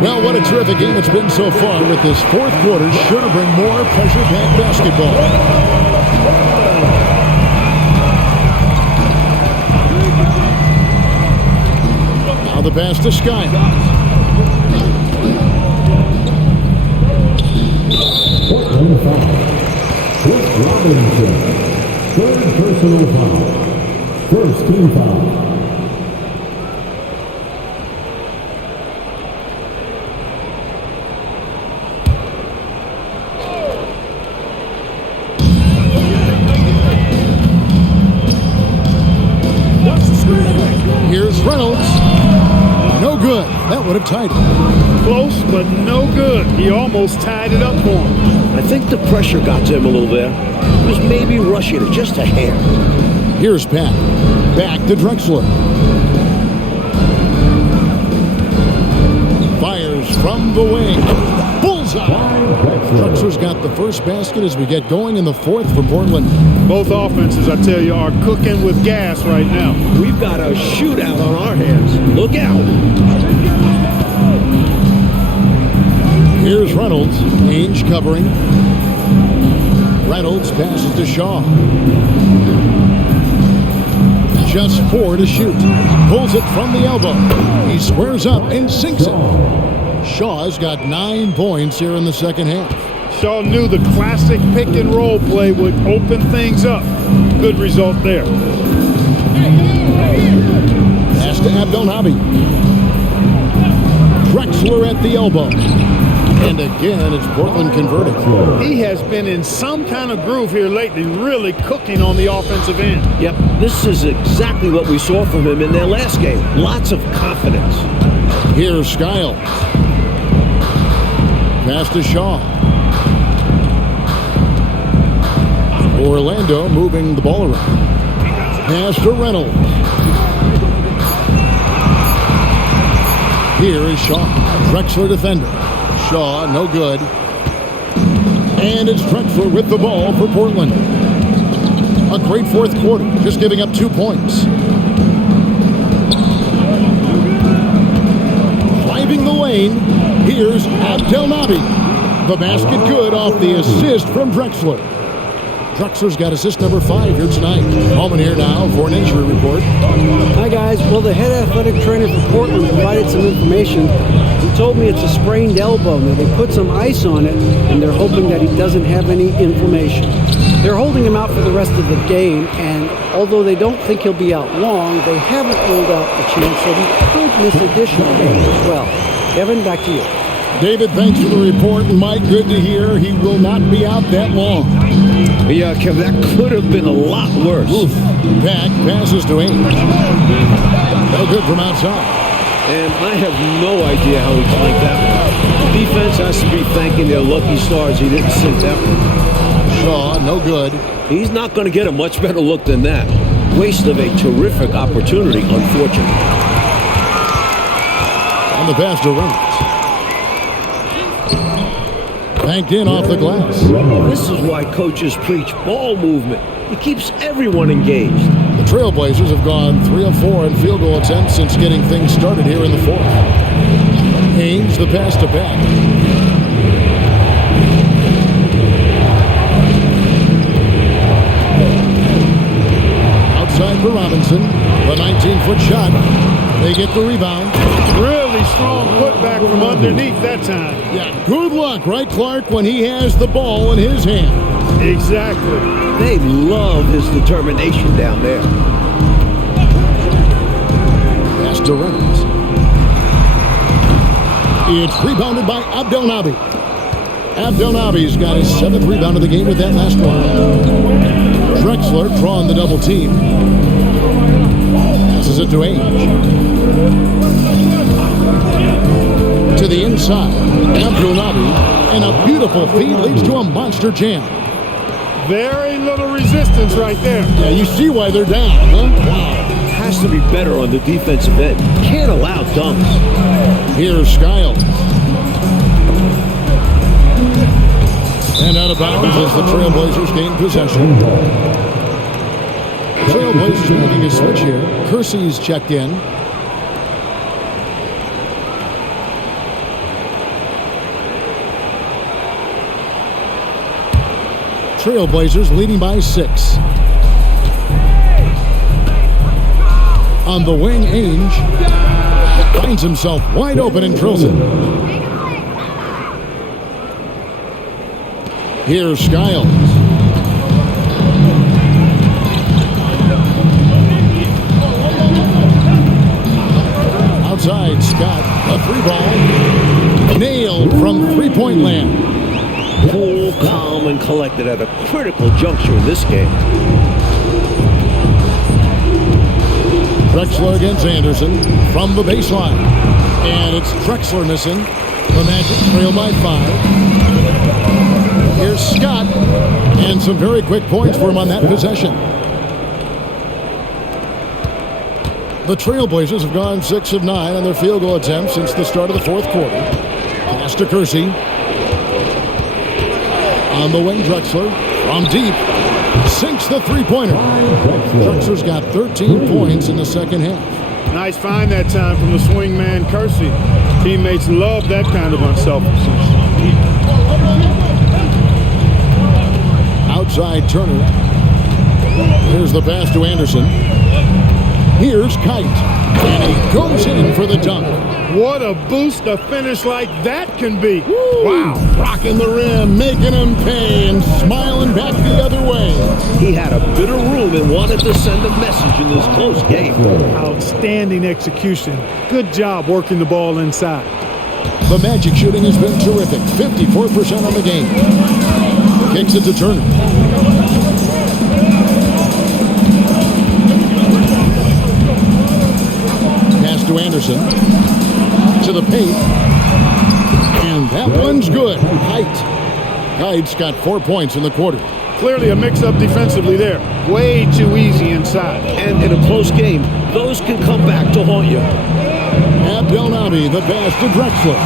Well, what a terrific game it's been so far with this fourth quarter. Sure to bring more pressure-packed basketball. Now the pass to Sky. Portland foul. Chris Robinson. Third personal foul. First team foul. Here's Reynolds. No good. That would have tied it. Close, but no good. He almost tied it up for him. I think the pressure got to him a little there. He was maybe rushing it just a hair. Here's Pat. Back to Drexler. Fires from the wing. Bullseye. Drexler's got the first basket as we get going in the fourth for Portland. Both offenses, I tell you, are cooking with gas right now. We've got a shootout on our hands. Look out. Here's Reynolds. Ainge covering. Reynolds passes to Shaw. Just 4 to shoot. Pulls it from the elbow. He squares up and sinks it. Shaw's got 9 points here in the second half. Shaw knew the classic pick and roll play would open things up. Good result there. Pass to Abdelnaby. Drexler at the elbow. And again, it's Portland converting. He has been in some kind of groove here lately, really cooking on the offensive end. Yep, this is exactly what we saw from him in their last game. Lots of confidence. Here's Skiles. Pass to Shaw. Orlando moving the ball around. Pass to Reynolds. Here is Shaw. Drexler defender. Shaw, no good. And it's Drexler with the ball for Portland. A great fourth quarter, just giving up 2 points. Driving the lane, here's Abdelnaby. The basket good off the assist from Drexler. Drexler's got assist number 5 here tonight. Holman here now for an injury report. Hi, guys. Well, the head athletic trainer for Portland provided some information. He told me it's a sprained elbow. Now, they put some ice on it, and they're hoping that he doesn't have any inflammation. They're holding him out for the rest of the game, and although they don't think he'll be out long, they haven't ruled out the chance that he could miss additional games as well. Kevin, back to you. David, thanks for the report. And Mike, good to hear he will not be out that long. Yeah, Kev, that could have been a lot worse. Oof. Back passes to Ainge. No good from outside. And I have no idea how he clanked that one. The defense has to be thanking their lucky stars he didn't sink that one. Shaw, no good. He's not going to get a much better look than that. Waste of a terrific opportunity, unfortunately. On the pass to Reynolds. Banked in off the glass. This is why coaches preach ball movement. It keeps everyone engaged. The Trailblazers have gone 3 of 4 in field goal attempts since getting things started here in the fourth. Ainge, the pass to Beck. Outside for Robinson. The 19-foot shot. They get the rebound. Really strong putback from underneath that time. Yeah, good luck, right, Clark, when he has the ball in his hand. Exactly. They love his determination down there. Pass to Reynolds. It's rebounded by Abdelnaby. Abdelnaby's got his 7th rebound of the game with that last one. Drexler drawing the double team. Passes it to Ainge. To the inside. Abdelnaby. And a beautiful feed leads to a monster jam. Very little resistance right there. Yeah, you see why they're down, huh? Wow. Has to be better on the defensive end. Can't allow dunks. Here's Skiles. And out of bounds as the Trailblazers gain possession. Trailblazers making a switch here. Kersey's checked in. Trailblazers leading by 6. On the wing, Ainge finds himself wide open and drills it. Here's Skiles. Outside, Scott, a 3-ball. Nailed from three-point land. Cool, calm, and collected at a critical juncture in this game. Drexler against Anderson from the baseline. And it's Drexler missing. The Magic trail by 5. Here's Scott. And some very quick points for him on that possession. The Trailblazers have gone 6 of 9 on their field goal attempts since the start of the 4th quarter. Pass to Kersey. On the wing, Drexler from deep. Sinks the three-pointer. Drexler's got 13 points in the second half. Nice find that time from the swing man, Kersey. Teammates love that kind of unselfishness. Outside Turner. Here's the pass to Anderson. Here's Kite. And he goes in for the dunk. What a boost a finish like that can be. Woo. Wow. Rocking the rim, making him pay, and smiling back the other way. He had a bit of room and wanted to send a message in this close game. Outstanding execution. Good job working the ball inside. The Magic shooting has been terrific. 54% on the game. Kicks it to Turner. Pass to Anderson. To the paint. And that one's good. Kite's got 4 points in the quarter. Clearly a mix-up defensively there. Way too easy inside. And in a close game, those can come back to haunt you. Abdelnaby, the pass to Drexler.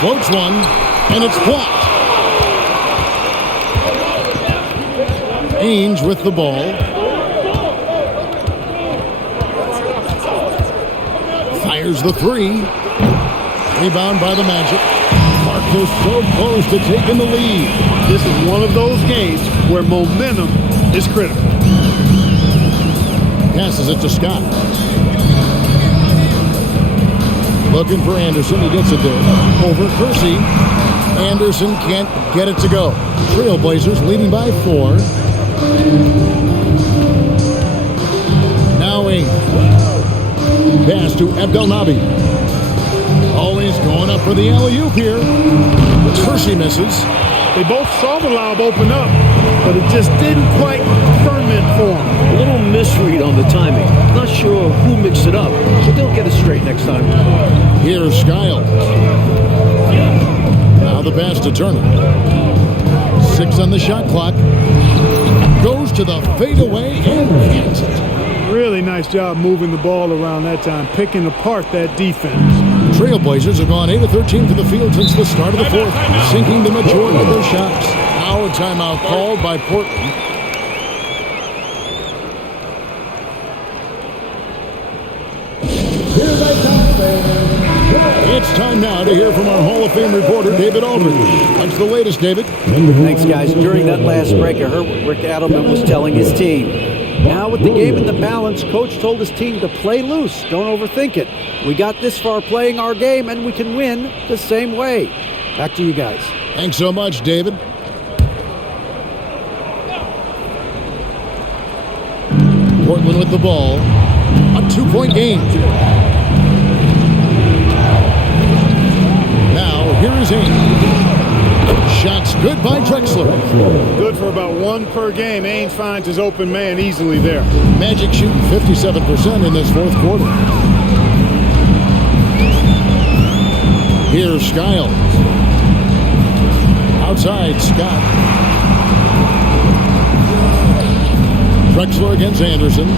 Floats one, and it's blocked. Ainge with the ball. Fires the 3. Rebound by the Magic. Clark is so close to taking the lead. This is one of those games where momentum is critical. Passes it to Scott. Looking for Anderson. He gets it there. Over Kersey. Anderson can't get it to go. Trailblazers leading by 4. Now Ainge. Pass to Abdelnaby. Always going up for the alley-oop here. Kersey misses. They both saw the lob open up, but it just didn't quite ferment for them. A little misread on the timing. Not sure who mixed it up, but they'll get it straight next time. Here's Skiles. Now the pass to Turner. 6 on the shot clock. Goes to the fadeaway and hits it. Really nice job moving the ball around that time, picking apart that defense. Trailblazers have gone 8 of 13 to the field since the start of the 4th, sinking the majority of their shots. Now a timeout called by Portland. Here they come, It's time now to hear from our Hall of Fame reporter, David Aldridge. What's the latest, David? Thanks, guys. During that last break, I heard what Rick Adelman was telling his team. Now with the game in the balance, Coach told his team to play loose. Don't overthink it. We got this far playing our game, and we can win the same way. Back to you guys. Thanks so much, David. Portland with the ball. A 2-point game. Now, here is Ainge. Shots good by Drexler. Good for about 1 per game. Ainge finds his open man easily there. Magic shooting 57% in this fourth quarter. Here's Skiles. Outside, Scott. Drexler against Anderson.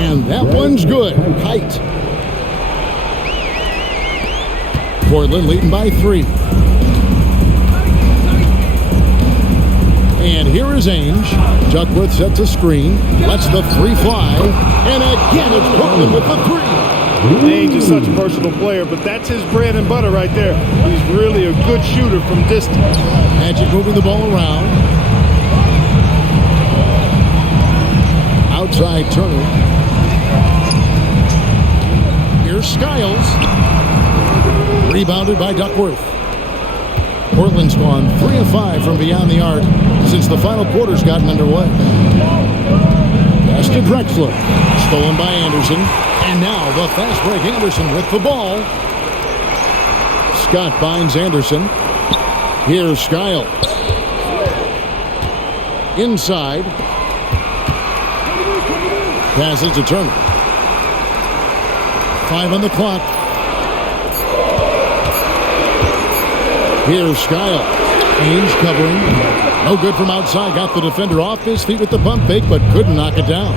And that one's good. Height. Portland leading by 3. And here is Ainge. Duckworth sets a screen. Lets the 3 fly. And again, it's Portland with the 3. Ainge is such a versatile player, but that's his bread and butter right there. He's really a good shooter from distance. Magic moving the ball around. Outside Turner. Here's Skiles. Rebounded by Duckworth. Portland's gone 3 of 5 from beyond the arc since the final quarter's gotten underway. Pass to Drexler. Stolen by Anderson. And now the fast break. Anderson with the ball. Scott binds Anderson. Here's Skiles. Inside. Passes to Turner. 5 on the clock. Here's Skiles. Ainge covering. No good from outside. Got the defender off his feet with the pump fake, but couldn't knock it down.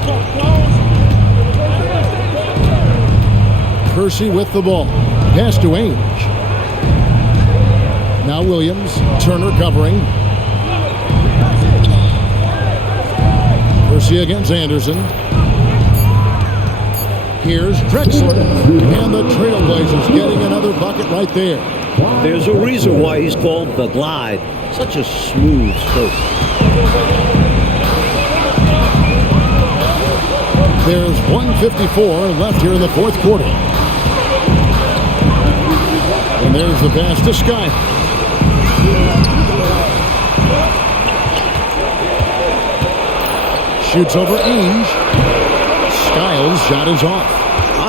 Percy with the ball. Pass to Ainge. Now Williams. Turner covering. Percy against Anderson. Here's Drexler. And the Trailblazers getting another bucket right there. There's a reason why he's called the Glide. Such a smooth stroke. There's 1:54 left here in the fourth quarter. And there's the pass to Skiles. Shoots over Ainge. Skiles' shot is off.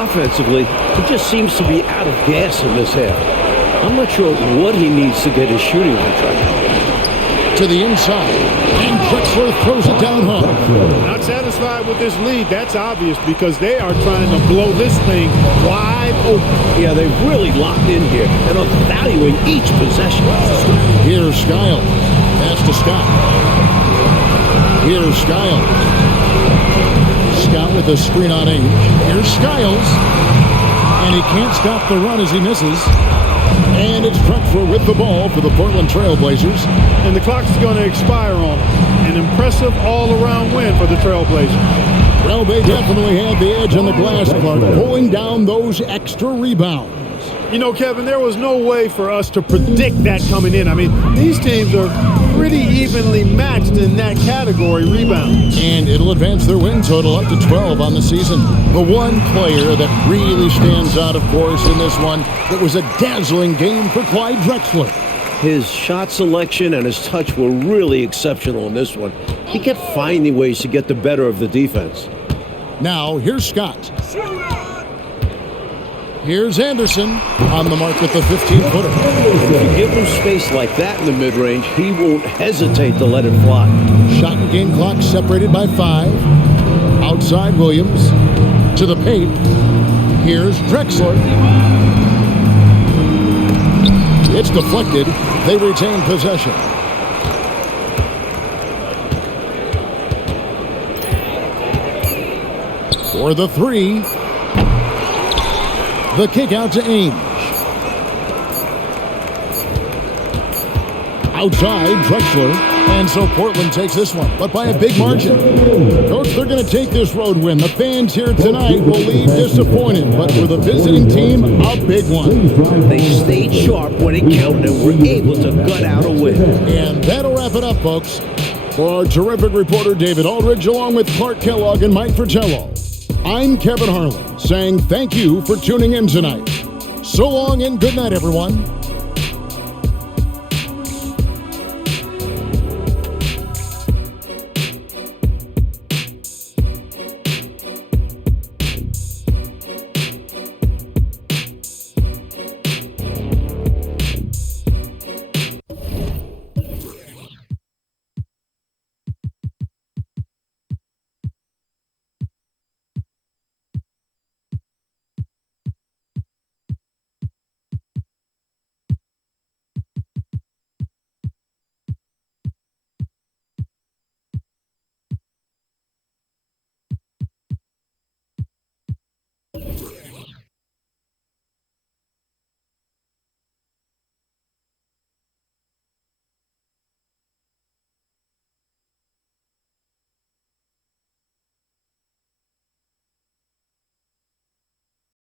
Offensively, he just seems to be out of gas in this half. I'm not sure what he needs to get his shooting on track. To the inside. And Drexler throws it down home. Not satisfied with this lead. That's obvious because they are trying to blow this thing wide open. Yeah, they've really locked in here and are valuing each possession. Here's Skiles. Pass to Scott. Here's Skiles. Scott with a screen on Ainge. Here's Skiles. And he can't stop the run as he misses. And it's Drexler with the ball for the Portland Trailblazers. And the clock's going to expire on it. An impressive all-around win for the Trailblazers. Well, they definitely had the edge on the glass part, pulling down those extra rebounds. You know, Kevin, there was no way for us to predict that coming in. I mean, these teams are pretty evenly matched in that category, rebound. And it'll advance their win total up to 12 on the season. The one player that really stands out, of course, in this one, it was a dazzling game for Clyde Drexler. His shot selection and his touch were really exceptional in this one. He kept finding ways to get the better of the defense. Now, here's Scott. Here's Anderson on the mark with the 15-footer. If you give him space like that in the mid-range, he won't hesitate to let it fly. Shot and game clock separated by 5. Outside Williams to the paint. Here's Drexler. It's deflected. They retain possession. For the 3. The kick out to Ainge. Outside, Drexler. And so Portland takes this one, but by a big margin. Coach, they're going to take this road win. The fans here tonight will leave disappointed, but for the visiting team, a big one. They stayed sharp when it counted and were able to gut out a win. And that'll wrap it up, folks. For our terrific reporter, David Aldridge, along with Clark Kellogg and Mike Fratello, I'm Kevin Harlan, saying thank you for tuning in tonight. So long and good night, everyone.